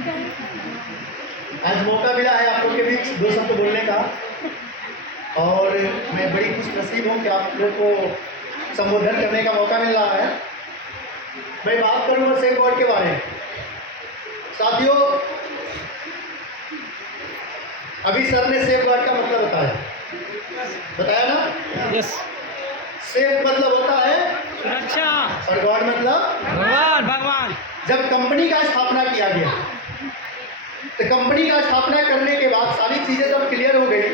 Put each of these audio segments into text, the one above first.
आज मौका मिला है आप लोग के बीच दो शब्द बोलने का, और मैं बड़ी खुश नसीब हूँ कि आप लोग को संबोधन करने का मौका मिल रहा है। मैं बात करूँगा सेफ वर्ड के बारे में। साथियों, अभी सर ने सेफ वर्ड का मतलब बताया ना? यस। सेफ मतलब होता है सुरक्षा और गॉड मतलब भगवान। जब कंपनी का स्थापना किया गया तो कंपनी का स्थापना करने के बाद सारी चीज़ें जब क्लियर हो गई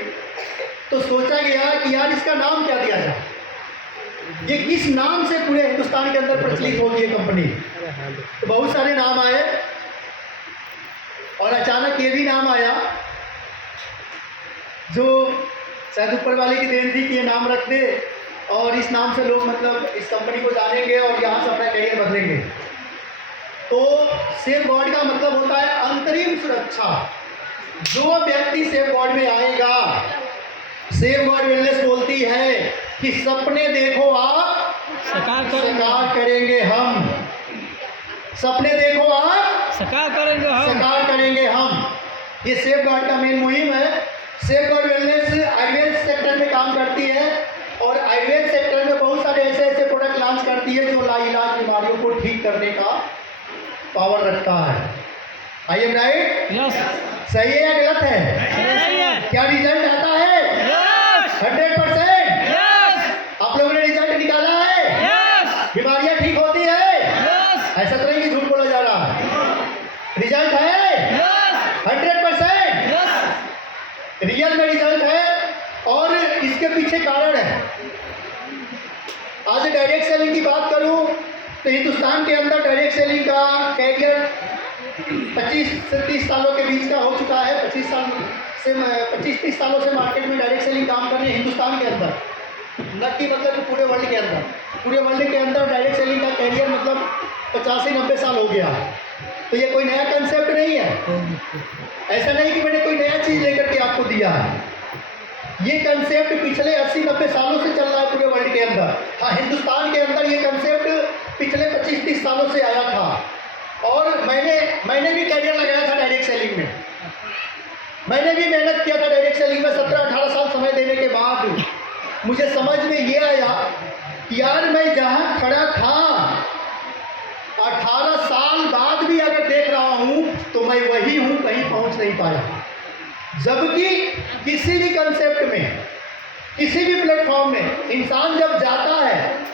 तो सोचा गया कि यार इसका नाम क्या दिया जाए, ये किस नाम से पूरे हिंदुस्तान के अंदर प्रचलित होगी ये कंपनी। तो बहुत सारे नाम आए और अचानक ये भी नाम आया जो शायद ऊपर वाले की देन थी कि ये नाम रख दे और इस नाम से लोग मतलब इस कंपनी को जानेंगे और यहाँ से अपना करियर बदलेंगे। तो सेफ गार्ड का मतलब होता है अंतरिम सुरक्षा। जो व्यक्ति सेफ गार्ड में आएगा, सेफ गार्ड वेलनेस बोलती है कि सपने देखो आप साकार करेंगे हम, सपने देखो आप साकार करेंगे हम। ये सेफ गार्ड का मेन मुहिम है। Safe guard wellness Ayurveda sector में काम करती है और आयुर्वेद सेक्टर में बहुत सारे ऐसे प्रोडक्ट लॉन्च करती है जो लाइलाज बीमारियों को ठीक करने का पावर रखता है। I am right? यस। सही है या गलत है? सही है। क्या रिजल्ट आता है? यस। 100%। यस। आप लोगों ने रिजल्ट निकाला है? यस। बीमारियां ठीक होती है? यस। ऐसा तो नहीं कि झूठ बोला जा रहा है। रिजल्ट है? यस। 100%। यस। रियल में रिजल्ट है और इसके पीछे कारण है। आज डायरेक्ट सेलिंग की बात करूं तो हिंदुस्तान के अंदर डायरेक्ट सेलिंग का कैरियर 25 से 30 सालों के बीच का हो चुका है। 25-30 सालों से मार्केट में डायरेक्ट सेलिंग काम कर रही है हिंदुस्तान के अंदर, न कि मतलब पूरे वर्ल्ड के अंदर। पूरे वर्ल्ड के अंदर डायरेक्ट सेलिंग का कैरियर मतलब 85-90 साल हो गया। तो ये कोई नया कंसेप्ट नहीं है। ऐसा नहीं कि मैंने कोई नया चीज़ लेकर के आपको दिया है। ये कंसेप्ट पिछले 80-90 सालों से चल रहा है पूरे वर्ल्ड के अंदर। हाँ, हिंदुस्तान के अंदर ये कंसेप्ट पिछले 25-30 सालों से आया था और मैंने भी कैरियर लगाया था डायरेक्ट सेलिंग में। मैंने भी मेहनत किया था डायरेक्ट सेलिंग में। 17-18 साल समय देने के बाद मुझे समझ में ये आया कि यार मैं जहाँ खड़ा था 18 साल बाद भी अगर देख रहा हूँ तो मैं वही हूँ, कहीं पहुँच नहीं पाया। जबकि किसी भी कंसेप्ट में, किसी भी प्लेटफॉर्म में इंसान जब जाता है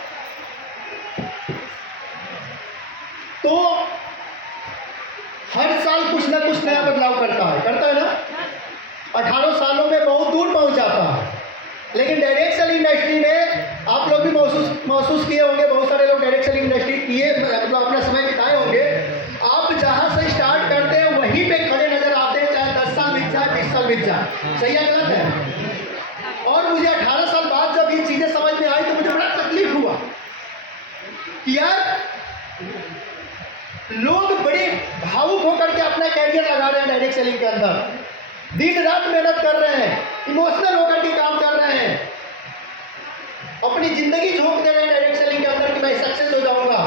तो हर साल कुछ ना कुछ नया बदलाव करता है ना। 18 सालों में बहुत दूर पहुंच जाता है। लेकिन डायरेक्ट सेलिंग इंडस्ट्री में आप लोग भी महसूस किए होंगे, बहुत सारे लोग डायरेक्ट सेलिंग इंडस्ट्री किए मतलब अपना समय बिताए होंगे। आप जहां से स्टार्ट करते हैं वहीं पे खड़े नजर आते हैं, चाहे 10 साल बीत जाए, 20 साल बीत जाए। सही है गलत है? और मुझे 18 साल बाद जब ये चीज़ें समझ में आई तो मुझे बड़ा तकलीफ हुआ कि यार लोग बड़े भावुक होकर के अपना कैरियर लगा रहे हैं डायरेक्ट सेलिंग के अंदर, दिन रात मेहनत कर रहे हैं, इमोशनल होकर के काम कर रहे हैं, अपनी जिंदगी झोंक दे रहे हैं डायरेक्ट सेलिंग के अंदर कि मैं सक्सेस हो जाऊंगा।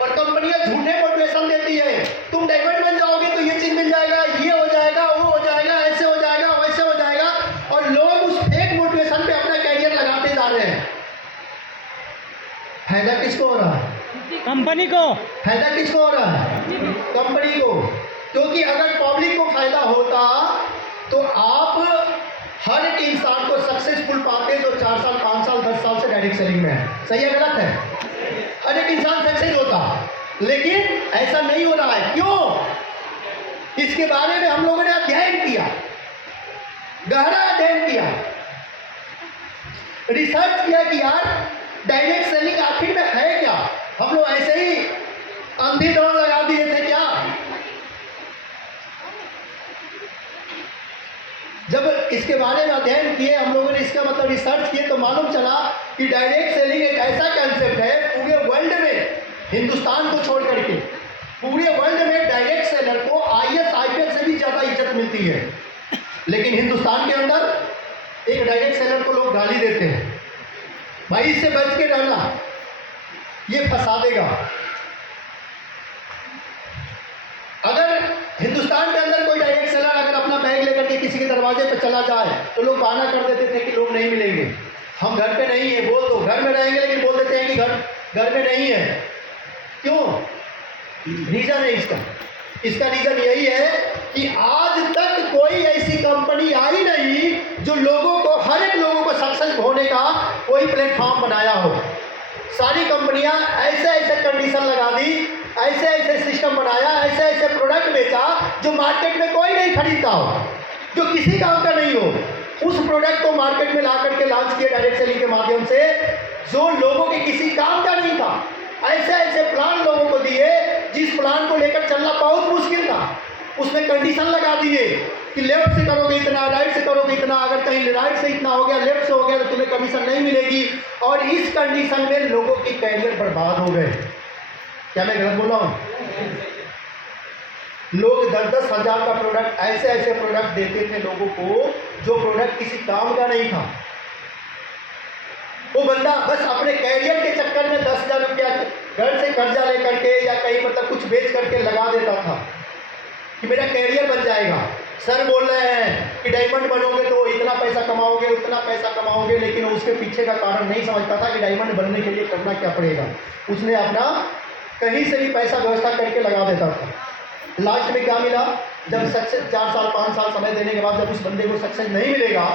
और कंपनियां झूठे मोटिवेशन देती है, तुम डायमंड बन जाओगे तो ये चीज मिल जाएगा, ये हो जाएगा, वो हो जाएगा, ऐसे हो जाएगा, वैसे हो जाएगा, और लोग उस फेक मोटिवेशन पे अपना कैरियर लगाते जा रहे हैं। फायदा किसको हो रहा है? कंपनी को। फायदा किसको हो रहा है? कंपनी को। क्योंकि अगर पब्लिक को फायदा होता तो आप हर एक इंसान को सक्सेसफुल पाते जो 4 साल, 5 साल, 10 साल से डायरेक्ट सेलिंग में है। सही है गलत है? हर एक इंसान सक्सेस होता, लेकिन ऐसा नहीं हो रहा है। क्यों? इसके बारे में हम लोगों ने अध्ययन किया, गहरा अध्ययन किया, रिसर्च किया कि यार डायरेक्ट सेलिंग आखिर में है क्या। हम लोग ऐसे ही अंधी दौड़ लगा दिए थे क्या? जब इसके बारे में अध्ययन किए हम लोगों ने, इसका मतलब रिसर्च किए, तो मालूम चला कि डायरेक्ट सेलिंग एक ऐसा कंसेप्ट है पूरे वर्ल्ड में, हिंदुस्तान को छोड़ करके पूरे वर्ल्ड में डायरेक्ट सेलर को IAS IPS से भी ज़्यादा इज्जत मिलती है। लेकिन हिंदुस्तान के अंदर एक डायरेक्ट सेलर को लोग गाली देते हैं, भाई इससे बच के रहना, ये फंसा देगा। अगर हिंदुस्तान के अंदर कोई डायरेक्ट सेलर अगर अपना बैग लेकर के किसी के दरवाजे पर चला जाए तो लोग बहाना कर देते थे कि लोग नहीं मिलेंगे, हम घर पे नहीं है, बोल दो घर में रहेंगे, लेकिन बोल देते हैं कि घर में नहीं है। क्यों? रीज़न है इसका रीज़न यही है कि आज तक कोई ऐसी कंपनी आई नहीं जो लोगों को, हर एक लोगों को सक्सेस होने का कोई प्लेटफॉर्म बनाया हो। सारी कंपनियां ऐसे ऐसे कंडीशन लगा दी, ऐसे ऐसे सिस्टम बनाया, ऐसे ऐसे प्रोडक्ट बेचा जो मार्केट में कोई नहीं खरीदता हो, जो किसी काम का नहीं हो। उस प्रोडक्ट को मार्केट में ला करके लॉन्च किया डायरेक्ट सेलिंग के माध्यम से, जो लोगों के किसी काम का नहीं था। ऐसे ऐसे प्लान लोगों को दिए जिस प्लान को लेकर चलना बहुत मुश्किल था। उसमें कंडीशन लगा दिए कि लेफ्ट से करोगे इतना, राइट से करोगे इतना, अगर कहीं राइट से इतना हो गया, लेफ्ट से हो गया तो तुम्हें कमीशन नहीं मिलेगी। और इस कंडीशन में लोगों की कैरियर बर्बाद हो गए। क्या मैं गलत बोल रहा हूँ? लोग 10-10 हज़ार का प्रोडक्ट, ऐसे ऐसे प्रोडक्ट देते थे लोगों को जो प्रोडक्ट किसी काम का नहीं था। वो बंदा बस अपने कैरियर के चक्कर में 10,000 रुपया घर से कर्जा लेकर के या कहीं मतलब कुछ बेच करके लगा देता था कि मेरा कैरियर बन जाएगा। सर बोल रहे हैं कि डायमंड बनोगे तो इतना पैसा कमाओगे, उतना पैसा कमाओगे, लेकिन उसके पीछे का कारण नहीं समझता था कि डायमंड बनने के लिए करना क्या पड़ेगा। उसने अपना कहीं से भी पैसा व्यवस्था करके लगा देता था। लास्ट में क्या मिला? जब सक्सेस 4 साल 5 साल समय देने के बाद जब उस बंदे को सक्सेस नहीं मिलेगा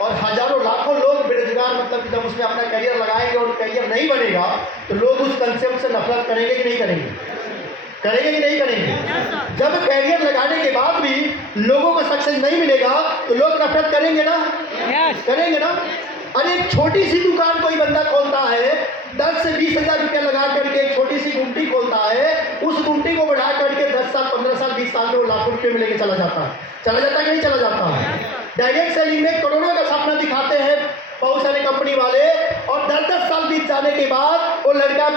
और हजारों लाखों लोग बेरोजगार, मतलब जब उसमें अपना करियर लगाएंगे और करियर नहीं बनेगा तो लोग उस कंसेप्ट से नफरत करेंगे कि नहीं करेंगे? करेंगे कि नहीं करेंगे? जब कैरियर लगाने के बाद भी लोगों को सक्सेस नहीं मिलेगा तो लोग नफरत करेंगे ना? करेंगे ना? अरे एक छोटी सी दुकान कोई बंदा खोलता है, 10 से 20 हज़ार रुपया लगा करके एक छोटी सी गुमटी खोलता है, उस गुमटी को बढ़ा करके 10 साल 15 साल 20 साल में वो लाखों रुपये में लेके चला जाता है कि नहीं चला जाता है? डायरेक्ट सेलिंग में करोड़ों का सपना दिखाते हैं बहुत सारे कंपनी वाले, और 10-10 साल बीत जाने के बाद वो लड़का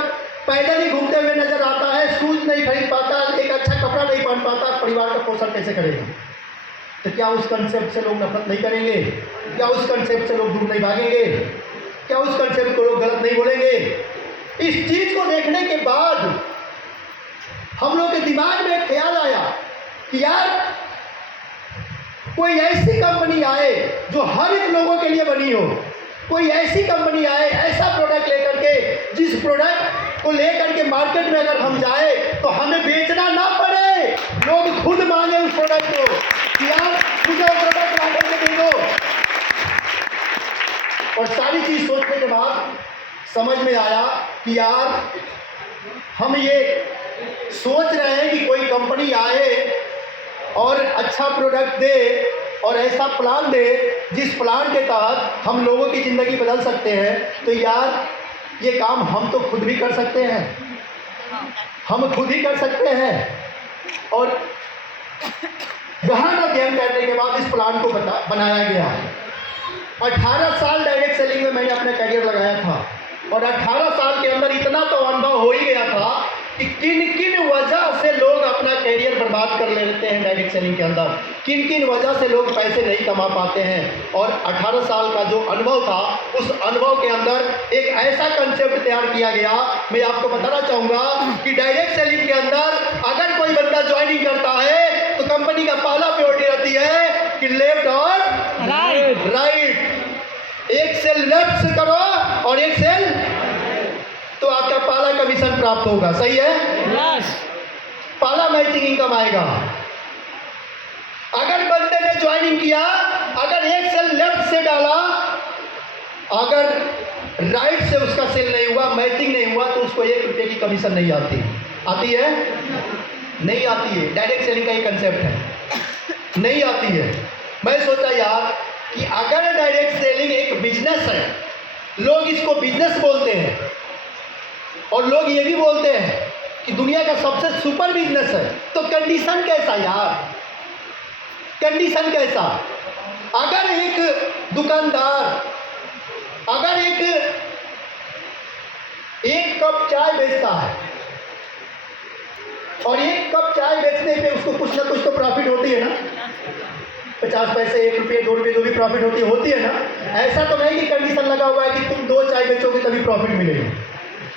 पैदल ही घूमते हुए नजर आता है, शूज नहीं खरीद पाता, एक अच्छा कपड़ा नहीं पहन पाता, परिवार का पोषण कैसे करेगा? तो क्या उस कंसेप्ट से लोग नफरत नहीं करेंगे? क्या उस कंसेप्ट से लोग दूर नहीं भागेंगे? क्या उस कंसेप्ट को लोग गलत नहीं बोलेंगे? इस चीज को देखने के बाद हम लोग के दिमाग में एक ख्याल आया कि यार कोई ऐसी कंपनी आए जो हर एक लोगों के लिए बनी हो, कोई ऐसी कंपनी आए, ऐसा प्रोडक्ट लेकर के जिस प्रोडक्ट को लेकर के मार्केट में अगर हम जाए तो हमें बेचना ना पड़े, लोग खुद मांगे उस प्रोडक्ट को कि यार मुझे वो प्रोडक्ट ला करके दे दो। और सारी चीज सोचने के बाद समझ में आया कि यार हम ये सोच रहे हैं कि कोई कंपनी आए और अच्छा प्रोडक्ट दे और ऐसा प्लान दे जिस प्लान के तहत हम लोगों की ज़िंदगी बदल सकते हैं, तो यार ये काम हम तो खुद भी कर सकते हैं, हम खुद ही कर सकते हैं। और गहन अध्ययन करने के बाद इस प्लान को बनाया गया। 18 साल डायरेक्ट सेलिंग में मैंने अपना करियर लगाया था और 18 साल के अंदर इतना तो अनुभव हो ही गया था कि किन किन वजह से लोग अपना करियर बर्बाद कर लेते हैं डायरेक्ट सेलिंग के अंदर, किन किन वजह से लोग पैसे नहीं कमा पाते हैं। और 18 साल का जो अनुभव था, उस अनुभव के अंदर एक ऐसा कंसेप्ट तैयार किया गया। मैं आपको बताना चाहूँगा कि डायरेक्ट सेलिंग के अंदर अगर कोई बंदा ज्वाइनिंग करता है तो कंपनी का पहला प्रायोरिटी रहती है कि लेफ्ट और राइट। एक सेल लेफ्ट से करो और एक सेल, तो आपका पहला कमीशन प्राप्त होगा। सही है? पहला मैचिंग इनकम आएगा। अगर बंदे ने ज्वाइनिंग किया, अगर एक सेल लेफ्ट से डाला, अगर राइट से उसका सेल नहीं हुआ, मैचिंग नहीं हुआ, तो उसको 1 रुपये की कमीशन नहीं आती। आती है? नहीं आती है। डायरेक्ट सेलिंग का ये कंसेप्ट है, नहीं आती है। मैं सोचा यार कि अगर डायरेक्ट सेलिंग एक बिजनेस है, लोग इसको बिजनेस बोलते हैं और लोग ये भी बोलते हैं कि दुनिया का सबसे सुपर बिजनेस है, तो कंडीशन कैसा यार? कंडीशन कैसा? अगर एक दुकानदार अगर एक कप चाय बेचता है और एक कप चाय बेचने पे उसको कुछ ना कुछ तो प्रॉफिट होती है ना, 50 पैसे, 1 रुपये, 2 रुपये जो भी प्रॉफिट होती है ना। ऐसा तो नहीं कि कंडीशन लगा हुआ है कि तुम 2 चाय बेचोगे तभी प्रॉफिट मिलेगा।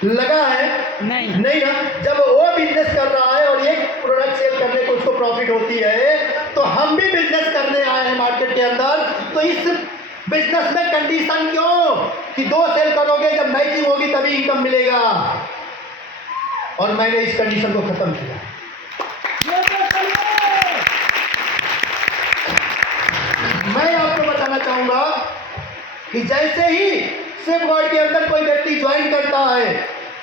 लगा है? नहीं ना। जब वो बिजनेस कर रहा है और एक प्रोडक्ट सेल करने को उसको प्रॉफिट प्रॉफिट होती है, तो हम भी बिजनेस करने आए हैं मार्केट के अंदर। तो इस बिजनेस में कंडीशन क्यों कि 2 सेल करोगे, जब मैचिंग होगी तभी इनकम मिलेगा, और मैंने इस कंडीशन को खत्म किया। मैं आपको बताना चाहूंगा कि जैसे ही सेफगार्ड के अंदर कोई व्यक्ति ज्वाइन करता है,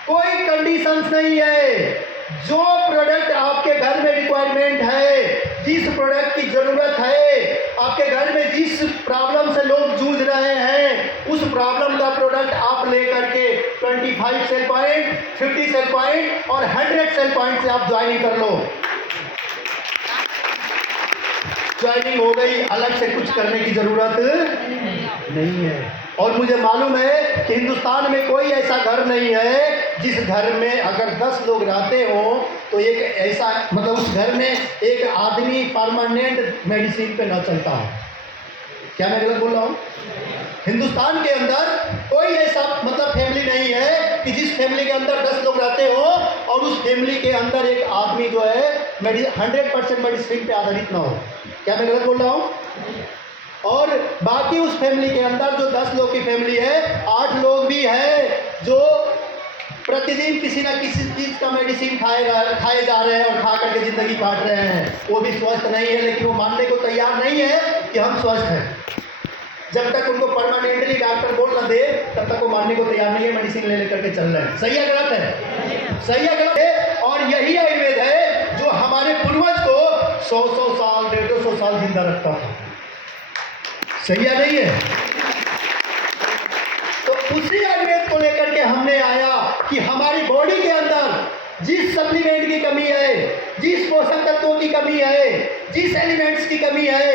कोई कंडीशंस नहीं है। जो प्रोडक्ट आपके घर में रिक्वायरमेंट है, जिस प्रोडक्ट की ज़रूरत है, आपके घर में जिस प्रॉब्लम से लोग जूझ रहे हैं, उस प्रॉब्लम का प्रोडक्ट आप लेकर के 25 सेल पॉइंट, 50 सेल पॉइंट और 100 सेल पॉइंट से आप ज्वाइनिंग कर लो। ज्वाइनिंग हो गई, अलग से कुछ करने की ज़रूरत नहीं है। और मुझे मालूम है कि हिंदुस्तान में कोई ऐसा घर नहीं है जिस घर में अगर 10 लोग रहते हो तो एक ऐसा मतलब उस घर में एक आदमी परमानेंट मेडिसिन पे ना चलता हो। क्या मैं गलत बोल रहा हूँ? हिंदुस्तान के अंदर कोई ऐसा मतलब फैमिली नहीं है कि जिस फैमिली के अंदर 10 लोग रहते हो और उस फैमिली के अंदर एक आदमी जो है 100% मेडिसिन पे आधारित ना हो। क्या मैं गलत बोल रहा हूँ? और बाकी उस फैमिली के अंदर जो 10 लोग की फैमिली है, 8 लोग भी है जो प्रतिदिन किसी ना किसी चीज़ का मेडिसिन खाए जा रहे हैं और खा करके ज़िंदगी काट रहे हैं। वो भी स्वस्थ नहीं है, लेकिन वो मानने को तैयार नहीं है कि हम स्वस्थ हैं। जब तक उनको परमानेंटली डॉक्टर बोल ना दे, तब तक वो मानने को तैयार नहीं है, मेडिसिन ले लेकर के चल रहे हैं। सही है गलत है? सही है गलत है? और यही आयुर्वेद है जो हमारे पूर्वज को 100 साल 150 साल जिंदा रखता था। सही है नहीं है? तो उसी आयुर्वेद को लेकर के हमने आया कि हमारी बॉडी के अंदर जिस सप्लीमेंट की कमी है, जिस पोषक तत्वों की कमी है, जिस एलिमेंट्स की कमी है,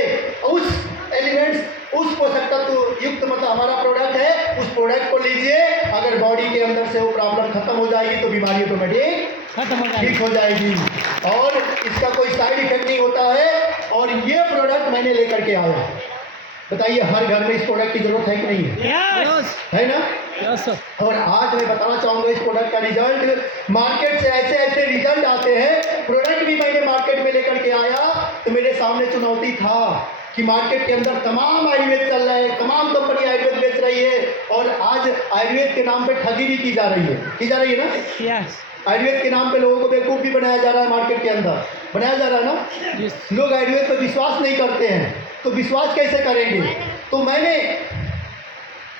उस पोषक तत्व युक्त मतलब हमारा प्रोडक्ट है, उस प्रोडक्ट को लीजिए। अगर बॉडी के अंदर से वो प्रॉब्लम खत्म हो जाएगी तो बीमारी ऑटोमेटिक ठीक हो जाएगी और इसका कोई साइड इफेक्ट नहीं होता है। और ये प्रोडक्ट मैंने लेकर के आया। बताइए, हर घर में इस प्रोडक्ट की जरूरत है कि नहीं है? है ना? और आज मैं बताना चाहूँगा इस प्रोडक्ट का रिजल्ट। मार्केट से ऐसे ऐसे रिजल्ट आते हैं। प्रोडक्ट भी मैंने मार्केट में लेकर के आया तो मेरे सामने चुनौती था कि मार्केट के अंदर तमाम आयुर्वेद चल रहे हैं, तमाम कंपनी आयुर्वेद बेच रही है और आज आयुर्वेद के नाम पे ठगी भी की जा रही है ना? आयुर्वेद के नाम पे लोगों को बेवकूफ़ भी बनाया जा रहा है, मार्केट के अंदर बनाया जा रहा है ना। लोग आयुर्वेद पर विश्वास नहीं करते हैं, तो विश्वास कैसे करेंगे? तो मैंने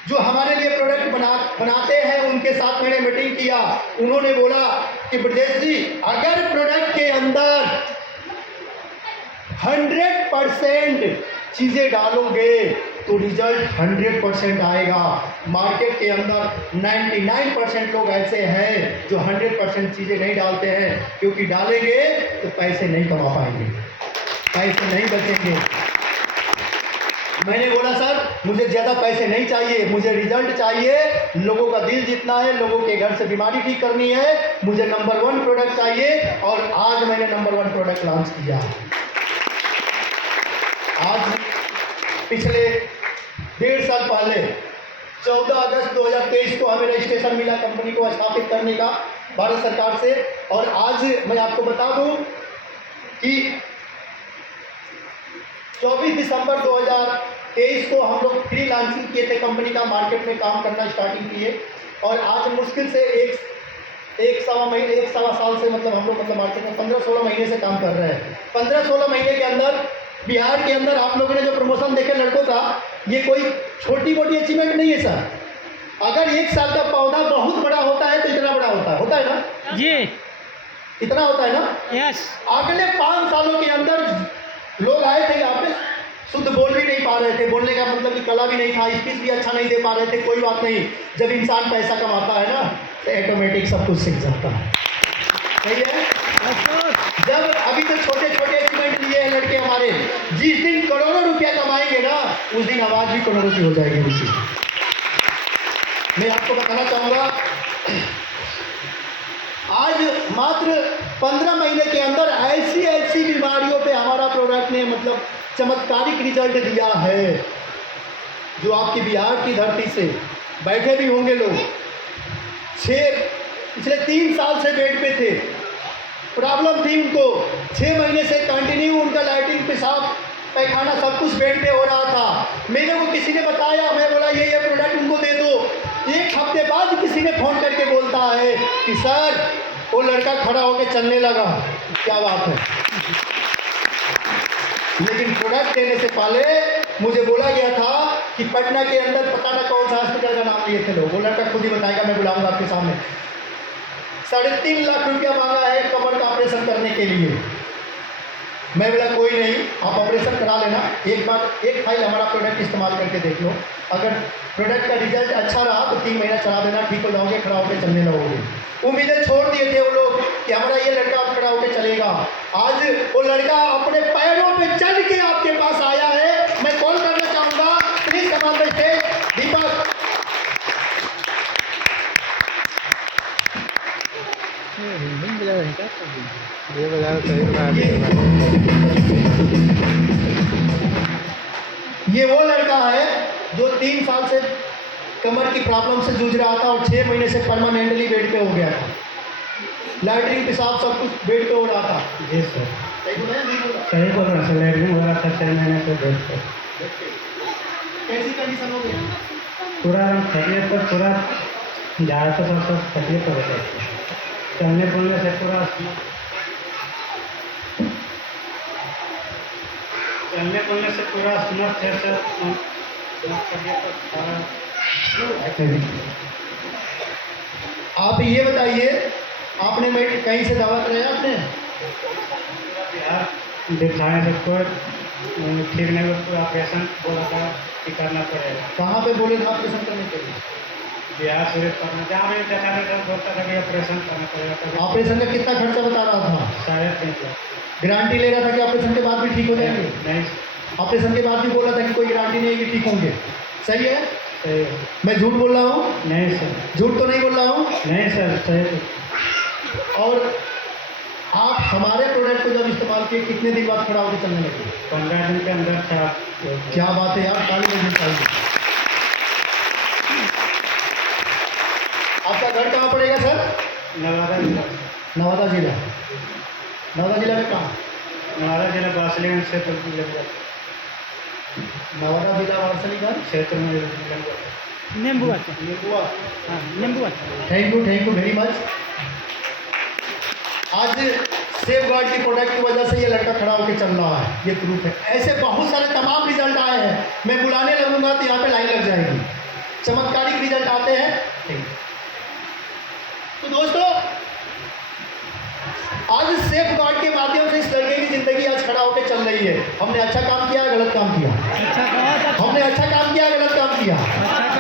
जो हमारे लिए प्रोडक्ट बनाते हैं उनके साथ मैंने मीटिंग किया। उन्होंने बोला कि ब्रजेश जी, अगर प्रोडक्ट के अंदर 100% चीज़ें डालोगे तो रिजल्ट 100% आएगा। मार्केट के अंदर 99% लोग ऐसे हैं जो 100% चीज़ें नहीं डालते हैं, क्योंकि डालेंगे तो पैसे नहीं कमा पाएंगे, पैसे नहीं बचेंगे। मैंने बोला सर, मुझे ज़्यादा पैसे नहीं चाहिए, मुझे रिजल्ट चाहिए, लोगों का दिल जीतना है, लोगों के घर से बीमारी ठीक करनी है, मुझे नंबर 1 प्रोडक्ट चाहिए। और आज मैंने नंबर 1 प्रोडक्ट लॉन्च किया। आज पिछले 1.5 साल पहले 14 अगस्त 2023 को हमें रजिस्ट्रेशन मिला कंपनी को स्थापित करने का भारत सरकार से। और आज मैं आपको बता दूं कि 24 दिसंबर 2023 को हम लोग फ्री लॉन्चिंग किए थे कंपनी का, मार्केट में काम करना स्टार्टिंग किए। और आज मुश्किल से एक सवा साल से मतलब हम लोग मार्केट में 15-16 महीने से काम कर रहे हैं। 15-16 महीने के अंदर बिहार के अंदर आप लोगों ने जो प्रमोशन देखे लड़कों का, ये कोई छोटी मोटी अचीवमेंट नहीं है सर। अगर 1 साल का पौधा बहुत बड़ा होता है तो इतना बड़ा होता है ना जी, इतना होता है ना। यस। अगले 5 सालों के अंदर लोग आए थे यहाँ पे, शुद्ध बोल भी नहीं पा रहे थे, बोलने का मतलब कि कला भी नहीं था, स्पीच भी अच्छा नहीं दे पा रहे थे। कोई बात नहीं, जब इंसान पैसा कमाता है ना तो ऑटोमेटिक सब कुछ सीख जाता है। सही है? जब अभी तो छोटे छोटे अचीवमेंट लिए हैं लड़के हमारे, जिस दिन करोड़ों रुपया कमाएंगे ना, उस दिन आवाज़ भी करोड़ों की हो जाएगी उनकी। मैं आपको बताना चाहूँगा, आज मात्र 15 महीने के अंदर ऐसी बीमारियों पे हमारा प्रोडक्ट ने मतलब चमत्कारिक रिजल्ट दिया है, जो आपकी बिहार की धरती से बैठे भी होंगे लोग। पिछले 3 साल से बेड पे थे, प्रॉब्लम थी उनको, 6 महीने से कंटिन्यू पैखाना सब कुछ बेड पे हो रहा था। मेरे को किसी ने बताया, मैं बोला ये प्रोडक्ट उनको दे दो। एक हफ्ते बाद किसी ने फ़ोन करके बोलता है कि सर वो लड़का खड़ा होकर चलने लगा। क्या बात है। लेकिन प्रोडक्ट देने से पहले मुझे बोला गया था कि पटना के अंदर पता ना कौन सा हॉस्पिटल का नाम लिए थे लोग, वो लड़का खुद ही बताएगा, मैं बुलाऊंगा आपके सामने। 3.5 लाख रुपया मांगा है कमर का ऑपरेशन करने के लिए। मैं बोला कोई नहीं, आप ऑपरेशन करा लेना, एक बार एक फाइल हमारा प्रोडक्ट इस्तेमाल करके देख लो, अगर प्रोडक्ट का रिजल्ट अच्छा रहा तो 3 महीना चला देना, ठीक हो जाओगे, खड़ा होकर चलने लगोगे। उम्मीदें छोड़ दिए थे वो लोग कि हमारा ये लड़का अब खड़ा होकर चलेगा। आज वो लड़का अपने पैरों पे चल के आपके पास आया है। मैं कॉल करना चाहूँगा, प्लीज कमाल स्टेज दीपक। ये बजाओ सही बात ये वो लड़का है जो 3 साल से कमर की प्रॉब्लम से जूझ रहा था और 6 महीने से परमानेंटली बेड पे हो गया था। लैट्रिन पेशाब सब कुछ बेड पे हो रहा था। जी सर, सही बोला या नहीं बोला? सही बोल रहा सर। लैट्रिन हो रहा था 6 महीने से बेड पे। कैसी कंडीशन हो गई? पूरा खरीद पर पूरा ज़्यादा तो सब खरीद पर होता है, चलने बोलने से पूरा चलने बोलने से पूरा समर्थ है सर। आप ये बताइए, आपने मैं कहीं से दावा कराया आपने? बिहार दिखाने से कोई ठीक नहीं, उसको ऑपरेशन बोला था कि करना पड़ेगा। कहाँ पे बोले थे ऑपरेशन करने के लिए? बिहार सूरत पटना, जहाँ भी दिखाने का बोलता था कि ऑपरेशन करना पड़ेगा। ऑपरेशन का कितना खर्चा बता रहा था? 3.5 लाख। गारंटी ले रहा था कि ऑपरेशन के बाद भी ठीक हो जाएंगे? नहीं ऑपरेशन के बाद भी बोला था कि कोई गारंटी नहीं है कि ठीक होंगे। सही है? सही है। मैं झूठ बोल रहा हूँ? नहीं सर, झूठ तो नहीं बोल रहा हूँ? नहीं सर, सही। और आप हमारे प्रोडक्ट को जब इस्तेमाल किए कितने दिन बाद खड़ा होकर चलने लगे? 15 दिन के अंदर था। क्या बात है यार, ताली बजनी चाहिए। आपका घर कहाँ पड़ेगा सर? नवादा जिला। नवादा जिला। नवादा जिला में कहाँ? नवादा जिला बासलीगंज क्षेत्र में नवादा जिला वारसलीगंज क्षेत्र में नेम्बुआ निम्बुआ। हाँ नेम्बुआ। Thank you very much. आज सेफ गार्ड की प्रोडक्ट की वजह से ये लड़का खड़ा होकर चल रहा है, ये प्रूफ है। ऐसे बहुत सारे तमाम रिजल्ट आए हैं, मैं बुलाने लगूंगा तो यहाँ पे लाइन लग जाएगी। चमत्कारिक रिजल्ट आते हैं। तो दोस्तों, आज सेफ गार्ड के माध्यम से इस लड़के की जिंदगी आज खड़ा होकर चल रही है। हमने अच्छा काम किया, गलत काम किया? हमने अच्छा काम किया, गलत काम किया?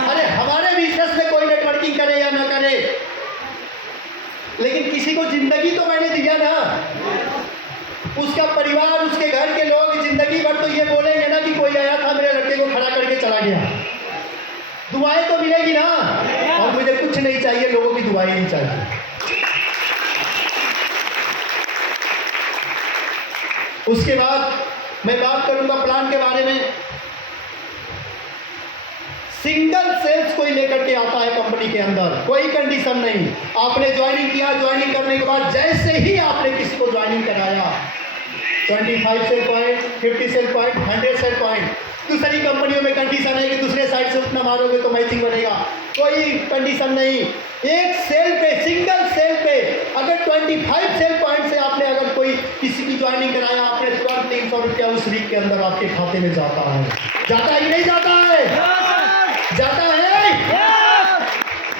अरे हमारे बिजनेस में कोई नेटवर्किंग करे या ना करे, लेकिन किसी को जिंदगी तो मैंने दिया ना। उसका परिवार, उसके घर के लोग जिंदगी भर तो ये बोलेंगे ना कि कोई आया था मेरे लड़के को खड़ा करके चला गया। दुआएं तो मिलेगी ना, और मुझे कुछ नहीं चाहिए, लोगों की दुआएं नहीं चाहिए। उसके बाद मैं बात करूंगा प्लान के बारे में। सिंगल सेल्स कोई लेकर के आता है कंपनी के अंदर, कोई कंडीशन नहीं। आपने ज्वाइनिंग किया, ज्वाइनिंग करने के बाद जैसे ही आपने किसी को ज्वाइनिंग कराया, 25 cell point, 50 cell point, 100 cell point. दूसरी कंपनियों में कंडीशन है कि दूसरे साइड से उतना मारोगे तो मैचिंग बनेगा, कोई कंडीशन नहीं। एक सेल पे, सिंगल सेल पे अगर 25 सेल पॉइंट से आपने अगर कोई किसी की ज्वाइनिंग कराया, आपने तुरंत 300 रुपया उस वीक के अंदर आपके खाते में जाता है। जाता है कि नहीं जाता है? जाता है।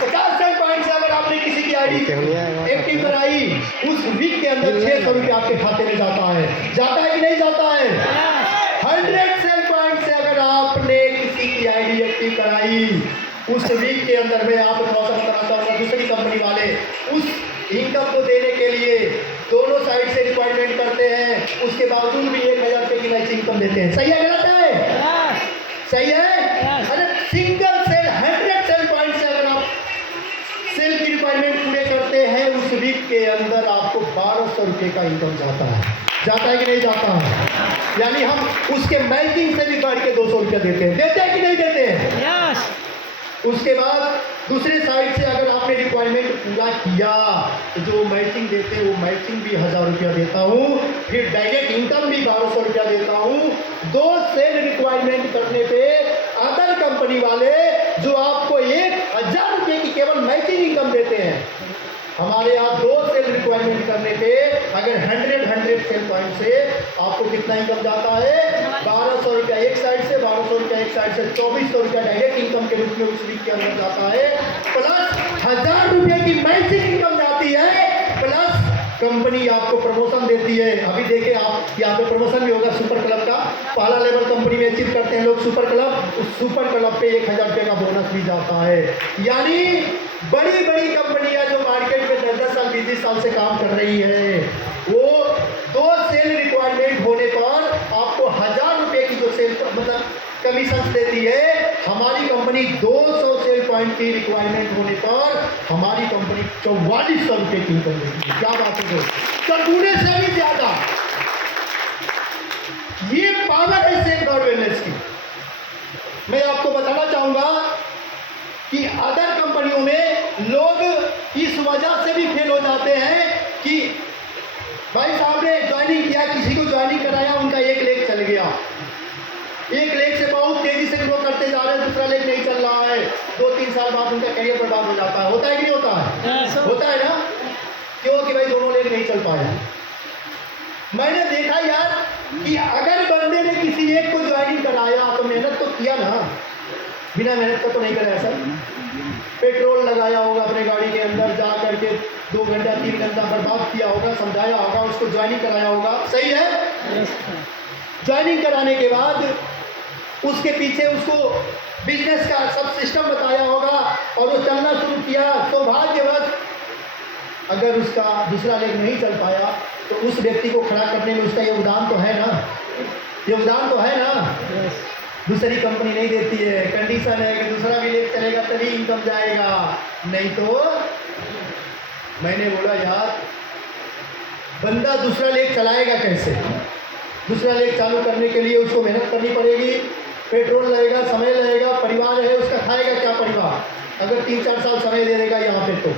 50 सेल पॉइंट से अगर आपने किसी की आईडी एक्टिव कराई, उस वीक के अंदर 600 रुपया आपके खाते में जाता है। जाता है कि नहीं जाता है? 100 सेल पॉइंट से अगर आपने किसी की आईडी एक्टिव कराई, उस वीक के अंदर में आप थोड़ा सा बताना चाहूँगा, दूसरी कंपनी वाले उस इनकम को देने के लिए दोनों साइड से रिक्वायरमेंट करते हैं, उसके बावजूद भी 1000 रुपये की मैच इनकम देते हैं। सही है गलत है? सही है? अरे सिंगल सेल 100 सेल पॉइंट से अगर आप सेल की रिक्वायरमेंट पूरे करते हैं, उस वीक के अंदर आपको 1200 रुपये का इनकम जाता है। जाता है कि नहीं जाता है? यानी हम उसके मैचिंग से भी बढ़ के 200 रुपया देते हैं। देते हैं कि नहीं देते हैं? उसके बाद दूसरे साइड से अगर आपने रिक्वायरमेंट पूरा किया तो जो मैचिंग देते हैं वो मैचिंग भी 1000 रुपया देता हूँ, फिर डायरेक्ट इनकम भी 1200 रुपया देता हूँ। दो सेल रिक्वायरमेंट करने पे अदर कंपनी वाले जो आपको 1,000 रुपये की केवल मैचिंग इनकम देते हैं, हमारे यहाँ दो सेल रिक्वायरमेंट करने पे अगर 100 सेल पॉइंट से आपको कितना इनकम जाता है? 1200 रुपया एक साइड से, 1200 रुपया एक साइड से, 2400 रुपया डायरेक्ट इनकम के रूप में उस वीक के अंदर जाता है, प्लस 1000 रुपये की मैचिंग इनकम जाती है, प्लस कंपनी आपको प्रमोशन देती है। अभी देखें आप, यहाँ पे प्रमोशन भी होगा सुपर क्लब का, पहला लेवल कंपनी में अचीव करते हैं लोग सुपर क्लब, उस सुपर क्लब पे 1000 रुपये का बोनस भी जाता है। यानी बड़ी बड़ी कंपनियां जो मार्केट में 10-10 साल 20 साल से काम कर रही है, वो दो सेल रिक्वायरमेंट होने पर आपको 1000 रुपये की जो सेल मतलब कमीशन देती है, हमारी कंपनी 200 सेल पॉइंट की रिक्वायरमेंट होने पर हमारी कंपनी 4400 रुपये की इनकम देती है। क्या बात है दोस्तों, गुने से भी ज्यादा। ये पावर है सेल्फ गवर्नेंस की। मैं आपको बताना चाहूंगा कि अदर कंपनियों में लोग इस वजह से भी फेल हो जाते हैं कि भाई साहब ने ज्वाइनिंग किया, किसी को ज्वाइनिंग कराया, उनका एक लेग चल गया, एक लेग से बहुत तेजी से ग्रो करते जा रहे हैं, दूसरा लेग नहीं चल रहा है, 2-3 साल बाद उनका करियर बर्बाद हो जाता है। होता है कि नहीं होता है? होता है ना? क्यों? कि भाई दोनों लेग नहीं चल पाया। मैंने देखा यार कि अगर बंदे ने किसी एक को ज्वाइनिंग कराया तो मेहनत तो किया ना, बिना मेहनत का तो नहीं कराया सर। पेट्रोल लगाया होगा अपने गाड़ी के अंदर, जा करके 2 घंटा 3 घंटा बर्बाद किया होगा, समझाया होगा, उसको ज्वाइनिंग कराया होगा, सही है? ज्वाइनिंग कराने के बाद उसके पीछे उसको बिजनेस का सब सिस्टम बताया होगा और वो चलना शुरू किया। सौभाग्यवश अगर उसका दूसरा लेग नहीं चल पाया तो उस व्यक्ति को खड़ा करने में उसका योगदान तो है ना, योगदान तो है ना। दूसरी कंपनी नहीं देती है, कंडीशन है कि दूसरा भी लेग चलेगा तभी इनकम जाएगा, नहीं तो। मैंने बोला यार बंदा दूसरा लेग चलाएगा कैसे? दूसरा लेग चालू करने के लिए उसको मेहनत करनी पड़ेगी, पेट्रोल लगेगा, समय लगेगा, परिवार है उसका, खाएगा क्या परिवार? अगर 3-4 साल समय दे देगा यहाँ पे तो।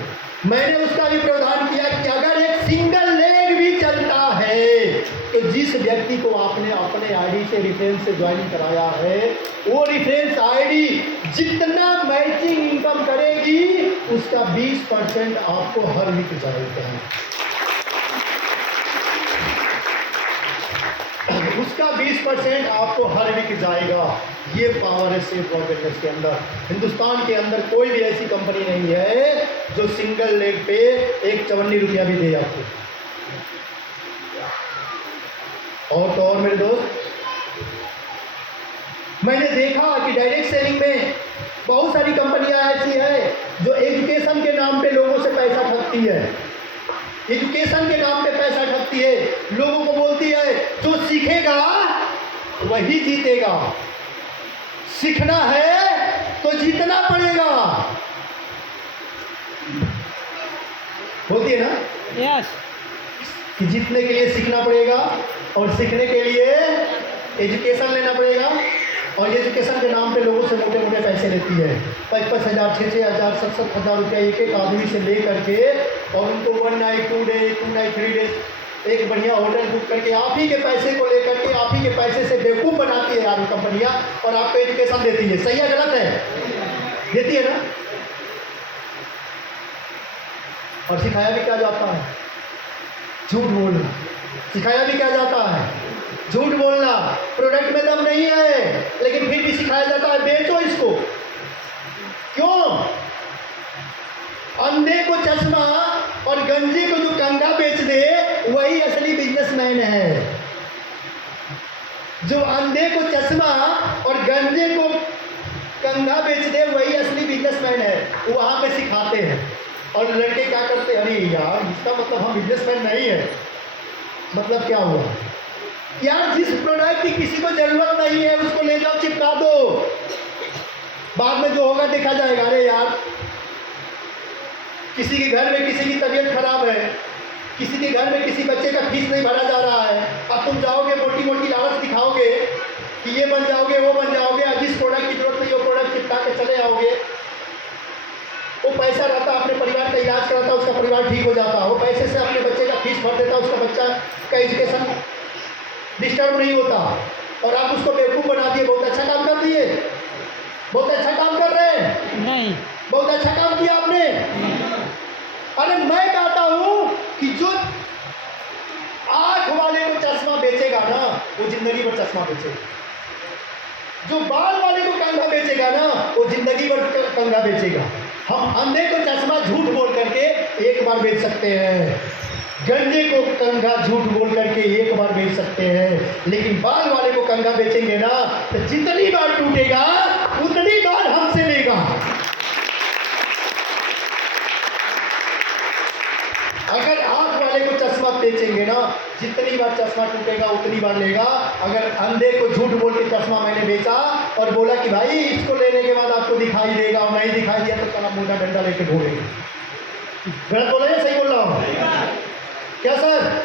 मैंने उसका भी प्रावधान किया कि अगर एक सिंगल लेग भी चलता है तो जिस व्यक्ति को आपने अपने आईडी से रेफरेंस से ज्वाइन कराया है, वो रेफरेंस आईडी जितना मैचिंग इनकम करेगी उसका 20% आपको हर वीक जाएगा, उसका 20% आपको हर वीक जाएगा। ये पावर है सेल्फ गवर्नेंस के अंदर। हिंदुस्तान के अंदर कोई भी ऐसी कंपनी नहीं है जो सिंगल लेग पे एक 54 रुपया भी दे आपको। और तो और मेरे दोस्त, मैंने देखा कि डायरेक्ट सेलिंग में बहुत सारी कंपनियां ऐसी है जो एजुकेशन के नाम पे लोगों से पैसा ठगती है, एजुकेशन के नाम पे पैसा ठगती है, लोगों को बोलती है जो सीखेगा वही जीतेगा, सीखना है तो जीतना पड़ेगा। होती है ना? यस। कि जीतने के लिए सीखना पड़ेगा और सीखने के लिए एजुकेशन लेना पड़ेगा, और एजुकेशन के नाम पे लोगों से मोटे मोटे पैसे लेती है, 55,000 6,000 7,000 रुपया एक एक आदमी से ले करके, और उनको 1 नाइट 2 डे 2 नाइट 3 डेज एक बढ़िया होटल बुक करके आप ही के पैसे को लेकर के आप ही के पैसे से बेवकूफ़ बनाती है यार कंपनियां, और आपको एजुकेशन देती है। सही है गलत है? देती है ना? और सिखाया भी क्या जाता है? झूठ बोलना। सिखाया भी क्या जाता है? झूठ बोलना। प्रोडक्ट में दम नहीं है लेकिन फिर भी सिखाया जाता है बेचो इसको। क्यों? अंधे को चश्मा और गंजे को जो कंघा बेच दे वही असली बिजनेसमैन है। जो अंधे को चश्मा और गंजे को कंघा बेच दे वही असली बिजनेसमैन है। वो वहाँ पे सिखाते हैं और लड़के क्या करते हैं, अरे यार इसका मतलब हम बिजनेसमैन नहीं है। मतलब क्या हुआ यार? जिस प्रोडक्ट की किसी को जरूरत नहीं है उसको ले जाओ चिपका दो, बाद में जो होगा देखा जाएगा। अरे यार किसी के घर में किसी की तबीयत खराब है, किसी के घर में किसी बच्चे का फीस नहीं भरा जा रहा है, अब तुम जाओगे मोटी मोटी लालच दिखाओगे कि ये बन जाओगे वो बन जाओगे, अब जिस प्रोडक्ट की जरूरत नहीं वो प्रोडक्ट चिपका के चले आओगे। वो पैसा रहता अपने परिवार का इलाज कराता, उसका परिवार ठीक हो जाता, वो पैसे से अपने बच्चे का फीस भर देता, उसका बच्चा का एजुकेशन डिस्टर्ब नहीं होता। और आप उसको बेवकूफ़ बना दिए। बहुत अच्छा काम कर दिए, बहुत अच्छा काम कर रहे हैं, नहीं बहुत अच्छा काम किया आपने। अरे मैं कहता हूँ कि जो आँख वाले को चश्मा बेचेगा ना, वो जिंदगी भर चश्मा बेचेगा। जो बाल वाले को कंघा बेचेगा ना, वो जिंदगी भर कंघा बेचेगा। हम अंधे को चश्मा झूठ बोल करके एक बार बेच सकते हैं, गंजे को कंघा झूठ बोल करके एक बार बेच सकते हैं, लेकिन बाल वाले को कंघा बेचेंगे ना तो जितनी बार टूटेगा उतनी बार हमसे लेगा। अगर आँख वाले को चश्मा बेचेंगे ना, जितनी बार चश्मा टूटेगा उतनी बार लेगा। अगर अंधे को झूठ बोल के चश्मा मैंने बेचा और बोला कि भाई इसको लेने के बाद आपको दिखाई देगा, और नहीं दिखाई दिया तो साला मोटा डंडा लेके ढोलेंगे। गलत बोला या सही बोल रहा हूँ क्या सर?